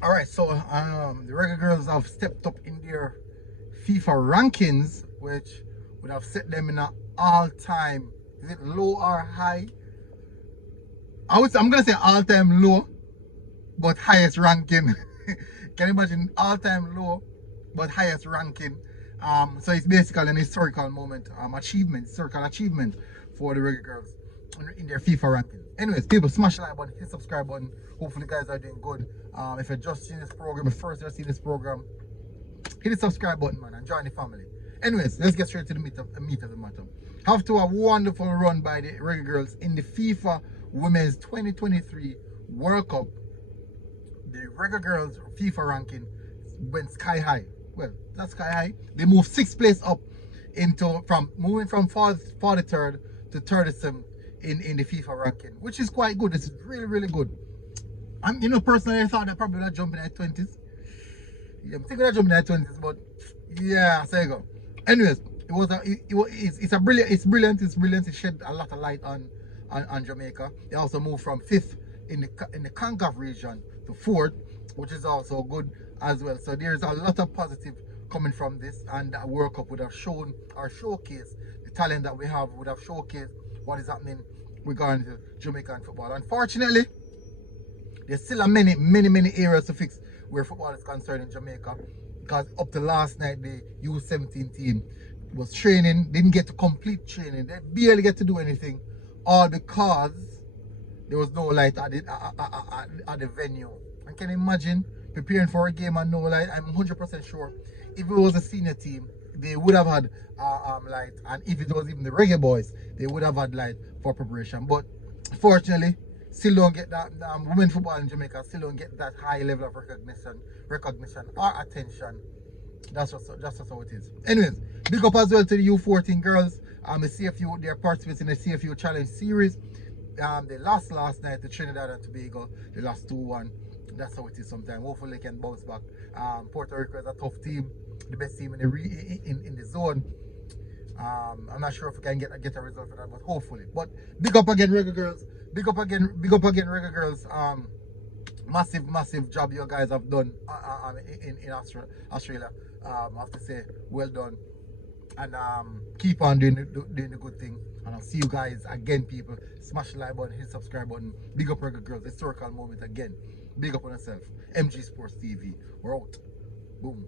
All right, so the Reggae Girls have stepped up in their FIFA rankings, which would have set them in an all-time, is it low or high? I'm gonna say all-time low, but highest ranking. Can you imagine all-time low, but highest ranking? So it's basically an historical moment, historical achievement for the Reggae Girls in their FIFA ranking. Anyways, people, smash the like button, hit the subscribe button. Hopefully, you guys are doing good. If you're just seeing this program, if first you're seeing this program, hit the subscribe button, man, and join the family. Anyways, let's get straight to the meat of the matter. Have to a wonderful run by the Reggae Girls in the FIFA Women's 2023 World Cup. The Reggae Girls FIFA ranking went sky high. Well, not sky high. They moved 6th place up moving from 43rd to 37th in the FIFA ranking, which is quite good. It's really, really good. Personally, I thought they probably not jumping at 20s. Yeah, I'm thinking of jumping at 20s, but yeah, there you go. Anyways, it's brilliant. It shed a lot of light on Jamaica. They also moved from 5th in the CONCACAF region to 4th, which is also good as well. So there's a lot of positive coming from this, and that World Cup would have shown or showcased the talent that we have, would have showcased what is happening regarding to Jamaican football. Unfortunately, there's still many areas to fix where football is concerned in Jamaica, because up to last night the U17 team was training, didn't get to complete training, they barely get to do anything, all because there was no light at the venue. And can you imagine preparing for a game and no light? I'm 100% sure if it was a senior team, they would have had light, and if it was even the Reggae Boys, they would have had light for preparation. But fortunately, still don't get that. Women football in Jamaica still don't get that high level of recognition or attention. That's just how it is. Anyways, big up as well to the U14 girls. The CFU, they're participating in the CFU Challenge Series. They lost last night to Trinidad and Tobago. They lost 2-1. That's how it is sometimes. Hopefully they can bounce back. Puerto Rico is a tough team, the best team in the zone. I'm not sure if we can get a result for that, but hopefully. But big up again, Reggae Girls. Big up again, Reggae Girls. Massive job you guys have done in Australia. I have to say, well done. And keep on doing the good thing. And I'll see you guys again, people. Smash the like button, hit the subscribe button. Big up Reggae Girls, historical moment again. Big up on yourself. MG Sports TV. We're out. Boom.